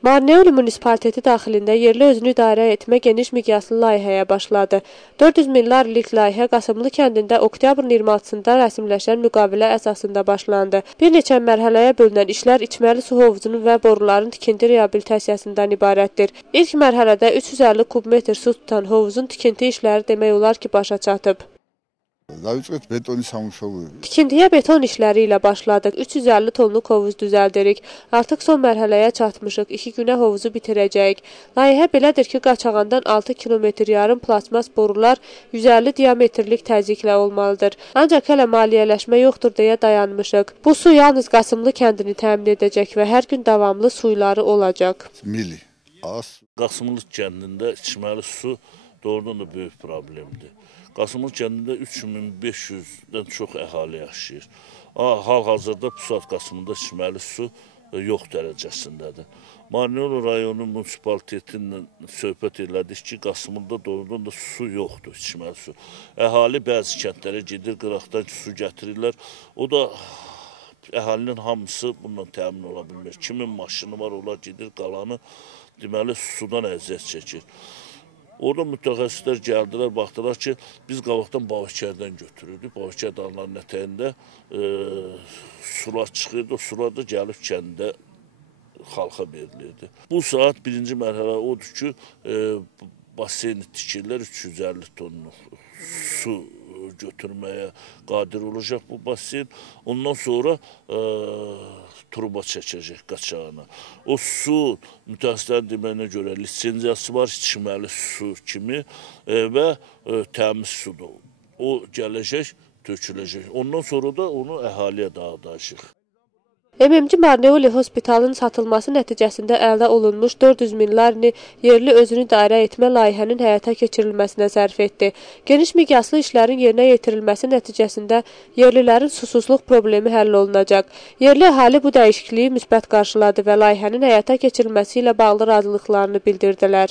Marneuli munisipaliteti daxilində yerli özünü idarə etmə geniş miqyaslı layihəyə başladı. 400 min lik layihə Qasımlı kəndində oktyabrın 26-sında rəsmiləşən müqavilə əsasında başlandı. Bir neçə mərhələyə bölünən işlər içməli su hovuzunun və boruların tikinti reabilitasiyasından ibarətdir. İlk mərhələdə 350 kubmetr su tutan hovuzun tikinti işləri demək olar ki, başa çatıb. Tikintiyə beton işləri ilə başladıq. 350 tonluq hovuz düzəldirik. Artıq son mərhələyə çatmışıq. 2 günə hovuzu bitirəcəyik. Layihə belədir ki, Qaçağandan 6 km yarım plasmas borular 150 diametrlik təzyiqlə olmalıdır. Ancaq hələ maliyyələşmə yoxdur deyə dayanmışıq. Bu su yalnız Qasımlı kəndini təmin edəcək və hər gün davamlı suyları olacaq. Qasımlı kəndində içməli su doğrudan da böyük problemdir. Qasımlı kəndində 3500-dən çox əhali yaşayır. Hal-hazırda Pusat Qasımında içməli su yox dərəcəsindədir. Marneuli rayonu munisipalitetinlə söhbət elədik ki, Qasımında doğrudan da su yoxdur, içməli su. Əhali bəzi kəndlərə gedir, qıraqdan su gətirirlər. O da əhalinin hamısı bununla təmin ola bilmir. Kimin maşını var, olar gedir, qalanı deməli sudan əziyyət çəkir. Orada mütəxəssislər gəldilər, baxdılar ki, biz qabaqdan Balıkərdən götürürdük. Balıkər dağlarının ətəyində sular çıxırdı, o sular da gəlib kəndə xalqa verilirdi. Bu saat birinci mərhələ odur ki, baseyni tikirlər 350 tonluq su götürməyə qadir olacaq bu baseyn. Ondan sonra truba çəkəcək Qaçağana. O su mütəxəssislərin deməyinə görə lisenziyası var, içməli su kimi və təmiz sudur. O gələcək, töküləcək. Ondan sonra da onu əhaliyə dağıdacaq. MMC Marneuli hospitalın satılması nəticəsində əldə olunmuş 400 min larini yerli özünü idarə etmə layihənin həyata keçirilməsinə sərf etdi. Geniş miqyaslı işlərin yerinə yetirilməsi nəticəsində yerlilərin susuzluq problemi həll olunacaq. Yerli əhali bu dəyişikliyi müsbət qarşıladı və layihənin həyata keçirilməsi ilə bağlı razılıqlarını bildirdilər.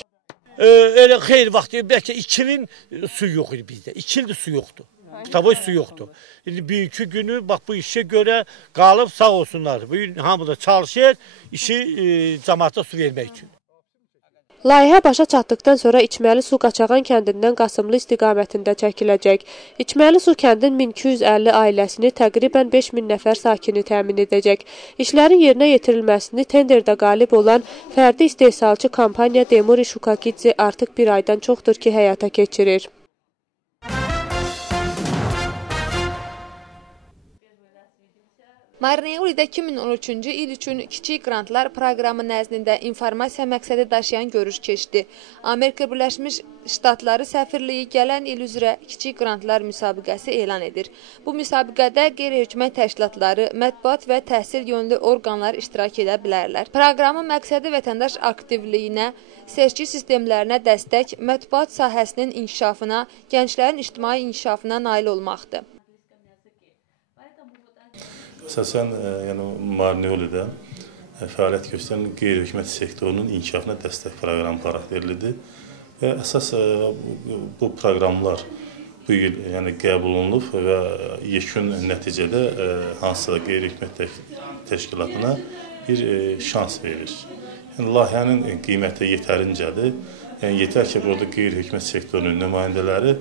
Elə xeyli vaxt, bəlkə 2 ilin su yox idi bizdə. 2 ildir su yoxdur. Tabii su yoxdur. Bugünkü günü bax bu işə görə qalıb sağ olsunlar. Bugün hamı da çalışır işi cəmaata su vermək üçün. Layihə başa çatdıqdan sonra içməli su Qaçağan kəndindən Qasımlı istiqamətində çəkiləcək. İçməli su kəndin 1250 ailəsini, təqribən 5000 nəfər sakini təmin edəcək. İşlərin yerinə yetirilməsini tenderdə qalib olan fərdi istehsalçı kampaniya Demuri Şukakidze artıq bir aydan çoxdur ki, həyata keçirir. Marneulidə 2013-cü il üçün kiçik qrantlar proqramı nəzdində informasiya məqsədi daşıyan görüş keçdi. Amerika Birləşmiş Ştatları səfirliyi gələn il üzrə kiçik qrantlar müsabiqəsi elan edir. Bu müsabiqədə qeyri-hökumət təşkilatları, mətbuat və təhsil yönlü orqanlar iştirak edə bilərlər. Proqramın məqsədi vətəndaş aktivliyinə, seçki sistemlərinə dəstək, mətbuat sahəsinin inkişafına, gənclərin ictimai inkişafına nail olmaqdır. Əsasən, Marneolidə fəaliyyət göstərən qeyri-hökumət sektorunun inkişafına dəstək proqramı xarakterlidir və əsas bu proqramlar bu il qəbul olunub və yekun nəticədə hansısa qeyri-hökumət təşkilatına bir şans verir. Layihənin qiyməti yetərincədir. Yetər ki, burada qeyri-hökumət sektorunun nümayəndələri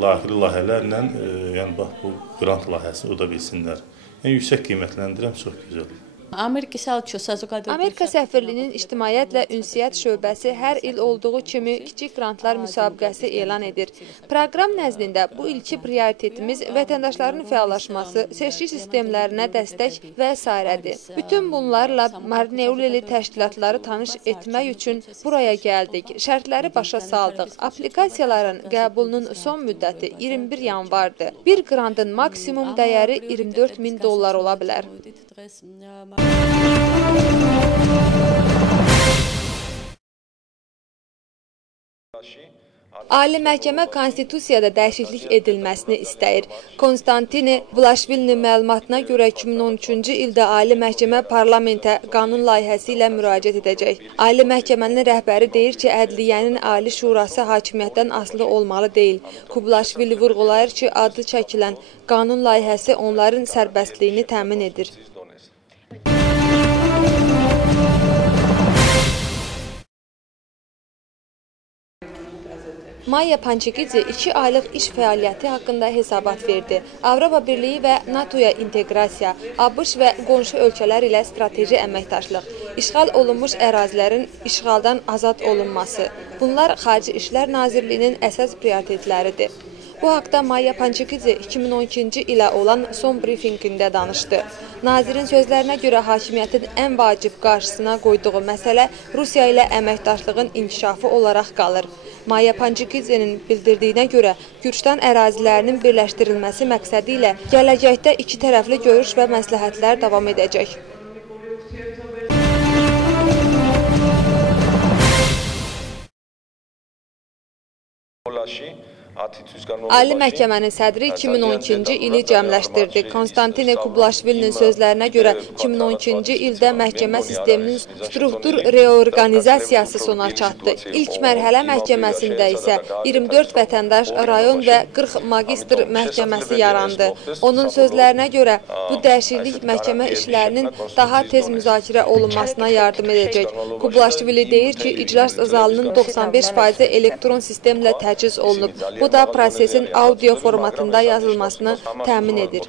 layihələrlə bu qrant layihəsini uda bilsinlər. Yüksək qiymətləndirəm, çox gözəl. Amerika səfirliyinin ictimaiyyətlə ünsiyyət şöbəsi hər il olduğu kimi kiçik qrantlar müsabiqəsi elan edir. Proqram nəzdində bu ilki prioritetimiz vətəndaşların fəallaşması, seçki sistemlərinə dəstək və s.dir. Bütün bunlarla Marneuli təşkilatları tanış etmək üçün buraya gəldik. Şərtləri başa saldıq. Aplikasiyaların qəbulunun son müddəti 21 yanvardır. Bir qrantın maksimum dəyəri $24.000 ola bilər. Ali Məhkəmə Konstitusiyada dəyişiklik edilməsini istəyir. Konstantini Blaşvilinin məlumatına görə 2013-cü ildə Ali Məhkəmə parlamentə qanun layihəsi ilə müraciət edəcək. Ali Məhkəmənin rəhbəri deyir ki, Ədliyyənin Ali Şurası hakimiyyətdən asılı olmalı deyil. Kublaşvili vurğulayır ki, adı çəkilən qanun layihəsi onların sərbəstliyini təmin edir. Maya Pançikidze 2 aylıq iş fəaliyyəti haqqında hesabat verdi. Avropa Birliyi və NATO-ya inteqrasiya, ABŞ və qonşu ölkələr ilə strateji əməkdaşlıq, işğal olunmuş ərazilərin işğaldan azad olunması. Bunlar Xarici İşlər Nazirliyinin əsas prioritetləridir. Bu haqda Maya Pançikidze 2012-ci ilə olan son brifinqində danışdı. Nazirin sözlərinə görə hakimiyyətin ən vacib qarşısına qoyduğu məsələ Rusiya ilə əməkdaşlığın inkişafı olaraq qalır. Maya Pançikidzenin bildirdiyinə görə Gürcüstan ərazilərinin birləşdirilməsi məqsədi ilə gələcəkdə iki tərəfli görüş və məsləhətlər davam edəcək. Ali Məhkəmənin sədri 2012-ci ili cəmləşdirdi. Konstantin Kublaşvilinin sözlərinə görə 2012-ci ildə məhkəmə sisteminin struktur reorqanizasiyası sona çatdı. İlk mərhələ məhkəməsində isə 24 vətəndaş rayon və 40 magistr məhkəməsi yarandı. Onun sözlərinə görə bu dəyişiklik məhkəmə işlərinin daha tez müzakirə olunmasına yardım edəcək. Kublaşvili deyir ki, iclas zalının 95% elektron sistemlə təchiz olunub. Bu da prosesin audio formatında yazılmasını təmin edir.